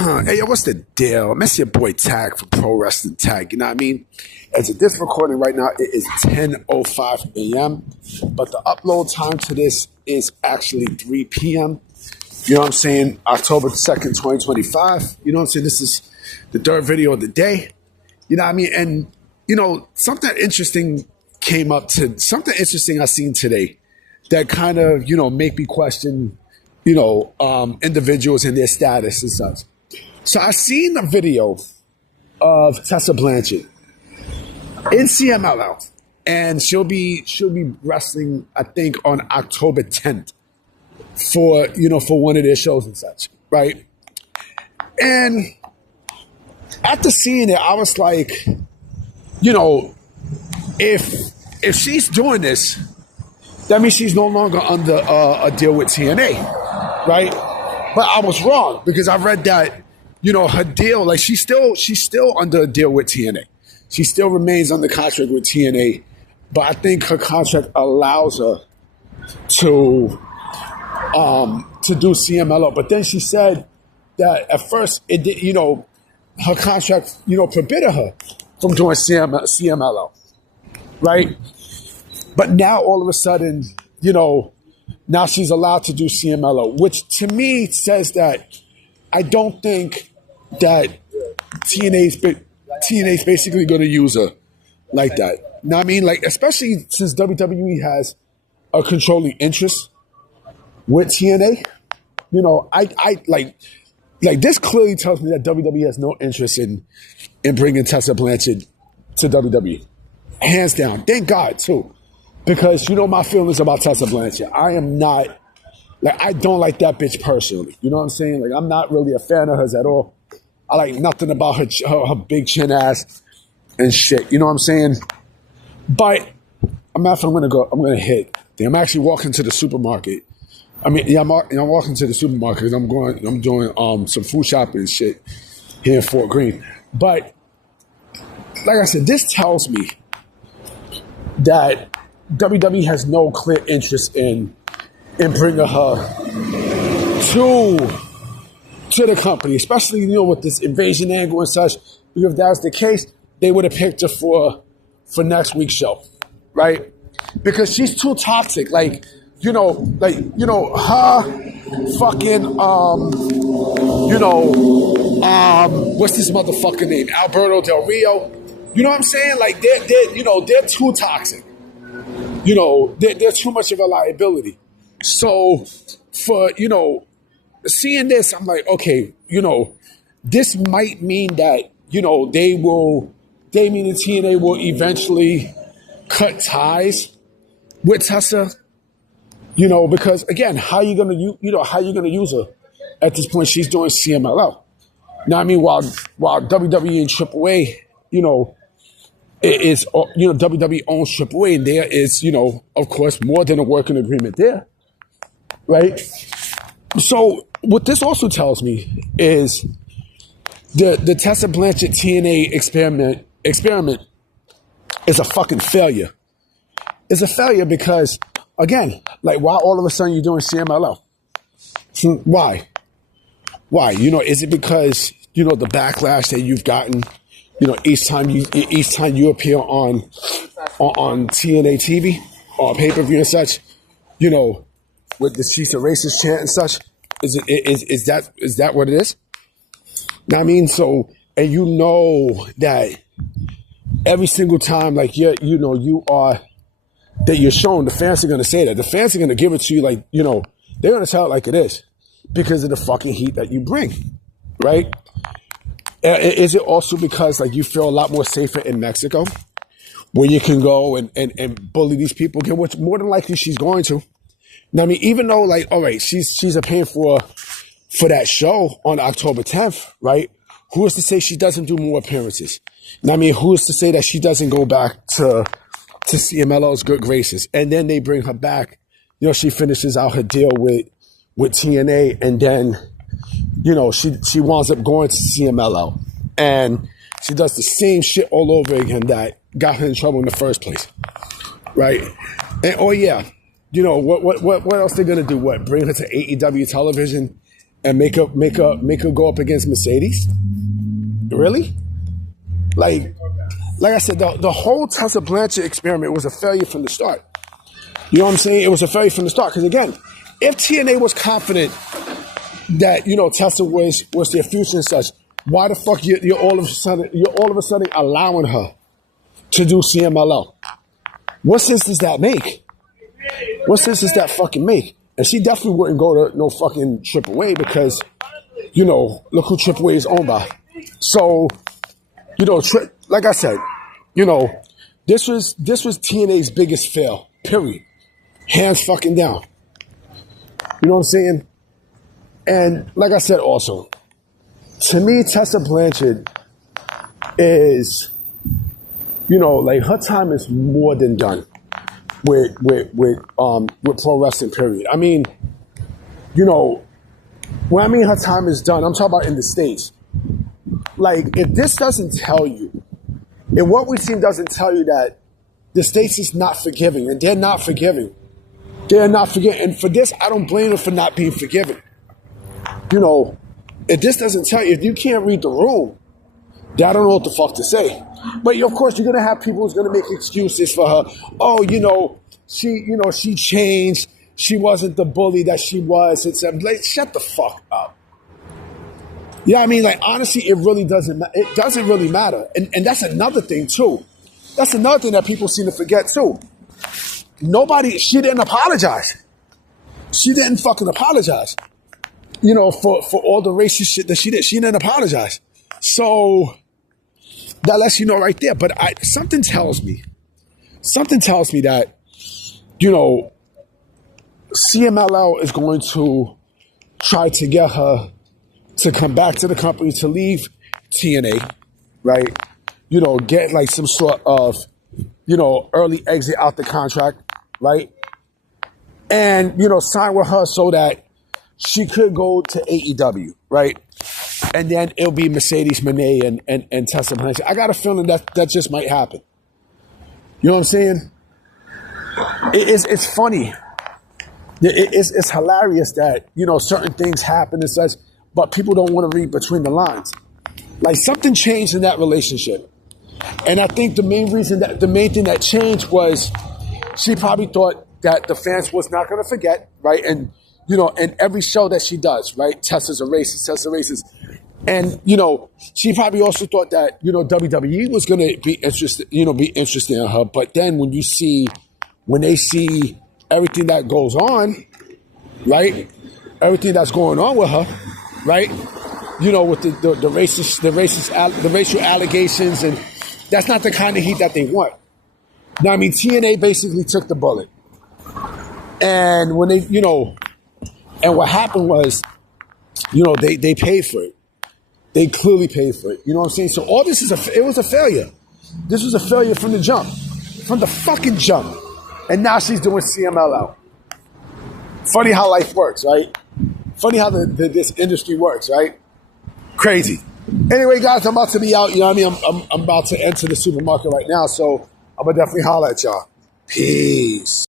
Hey, yo, what's the deal? Miss your boy Tag for Pro Wrestling Tag. You know what I mean? As of this recording right now, it is 10:05 a.m. But the upload time to this is actually 3 p.m. You know what I'm saying? October 2nd, 2025. You know what I'm saying? This is the third video of the day. You know what I mean? And, you know, something interesting I seen today that kind of, you know, make me question, you know, individuals and their status and such. So I seen a video of Tessa Blanchard in CMLL, and she'll be wrestling, I think, on October 10th for one of their shows and such, right? And after seeing it, I was like, you know, if she's doing this, that means she's no longer under a deal with TNA, right? But I was wrong because I read that, you know, her deal, like she's still under a deal with TNA. She still remains under contract with TNA, but I think her contract allows her to do CMLL. But then she said that at first it did, you know, her contract, you know, prohibited her from doing CMLL, right? But now all of a sudden, you know, now she's allowed to do CMLL, which to me says that I don't think that TNA's basically going to use her like that. You know what I mean? Like, especially since WWE has a controlling interest with TNA. You know, I like this clearly tells me that WWE has no interest in bringing Tessa Blanchard to WWE. Hands down. Thank God, too. Because you know my feelings about Tessa Blanchard. I am not, like, I don't like that bitch personally. You know what I'm saying? Like, I'm not really a fan of hers at all. I like nothing about her big chin ass and shit. You know what I'm saying? But I'm gonna hit. I'm actually walking to the supermarket. I'm walking to the supermarket because I'm doing some food shopping and shit here in Fort Greene. But like I said, this tells me that WWE has no clear interest in bringing her to the company, especially, you know, with this invasion angle and such. Because if that was the case, they would have picked her for next week's show, right? Because she's too toxic. Like, her fucking, what's this motherfucker name? Alberto Del Rio. You know what I'm saying? Like, they're too toxic. You know, they're too much of a liability. So for, you know, seeing this, I'm like, okay, you know, this might mean that, you know, they mean the TNA will eventually cut ties with Tessa, you know, because again, how you gonna use her at this point? She's doing CMLL. Now, I mean, while WWE and AAA, you know, WWE owns AAA, and there is, you know, of course, more than a working agreement there, right? So what this also tells me is the Tessa Blanchard TNA experiment is a fucking failure. It's a failure because, again, like, why all of a sudden you're doing CMLL? Why? You know, is it because, you know, the backlash that you've gotten, you know, each time you appear on TNA TV or pay-per-view and such, you know, with the "She's a Racist" chant and such? Is that what it is? Now, I mean, so, and you know that every single time, like, you're shown, the fans are going to say that. The fans are going to give it to you, like, you know, they're going to tell it like it is because of the fucking heat that you bring, right? Is it also because, like, you feel a lot more safer in Mexico where you can go and bully these people again, which more than likely she's going to? Now, I mean, even though, like, all right, she's a paying for that show on October 10th, right? Who is to say she doesn't do more appearances? Now, I mean, who is to say that she doesn't go back to CMLL's good graces? And then they bring her back. You know, she finishes out her deal with TNA, and then, you know, she winds up going to CMLL. And she does the same shit all over again that got her in trouble in the first place, right? And, oh, yeah. You know, what else they're going to do? What, bring her to AEW television and make her go up against Mercedes? Really? Like I said, the whole Tessa Blanchard experiment was a failure from the start. You know what I'm saying? It was a failure from the start. Because again, if TNA was confident that, you know, Tessa was their future and such, why the fuck you're all of a sudden allowing her to do CMLL? What sense does that make? What sense does that fucking make? And she definitely wouldn't go to no fucking Triple A because, you know, look who Triple A is owned by. So, you know, like I said, you know, this was TNA's biggest fail, period. Hands fucking down. You know what I'm saying? And like I said also, to me, Tessa Blanchard is, you know, like her time is more than done with pro wrestling, period. I mean, you know, when I mean her time is done, I'm talking about in the States. Like, if this doesn't tell you, if what we've seen doesn't tell you that the States is not forgiving, and they're not forgiving. They're not forgiving. And for this, I don't blame them for not being forgiving. You know, if this doesn't tell you, if you can't read the room, then I don't know what the fuck to say. But of course, you're gonna have people who's gonna make excuses for her. Oh, you know, she changed. She wasn't the bully that she was. It's like, shut the fuck up. You know what I mean? Like, honestly, it really doesn't. It doesn't really matter. And that's another thing too. That's another thing that people seem to forget too. She didn't apologize. She didn't fucking apologize. You know, for all the racist shit that she did. She didn't apologize. So that lets you know right there. But something tells me that, you know, CMLL is going to try to get her to come back to the company, to leave TNA, right? You know, get like some sort of, you know, early exit out the contract, right? And, you know, sign with her so that she could go to AEW, right? And then it'll be Mercedes Moné and Tessa Blanchard. I got a feeling that just might happen. You know what I'm saying? It's funny. It's hilarious that, you know, certain things happen and such, but people don't want to read between the lines. Like, something changed in that relationship. And I think the main thing that changed was she probably thought that the fans was not going to forget, right? And, you know, and every show that she does, right? Tessa's a racist. And, you know, she probably also thought that, you know, WWE was going to be interested in her. But then when they see everything that goes on, right? Everything that's going on with her, right? You know, with the racial allegations, and that's not the kind of heat that they want. Now, I mean, TNA basically took the bullet. And when they, you know, and what happened was, you know, they paid for it. They clearly paid for it. You know what I'm saying? So all this it was a failure. This was a failure from the jump. From the fucking jump. And now she's doing CMLL. Funny how life works, right? Funny how this industry works, right? Crazy. Anyway, guys, I'm about to be out. You know what I mean? I'm about to enter the supermarket right now, so I'm going to definitely holler at y'all. Peace.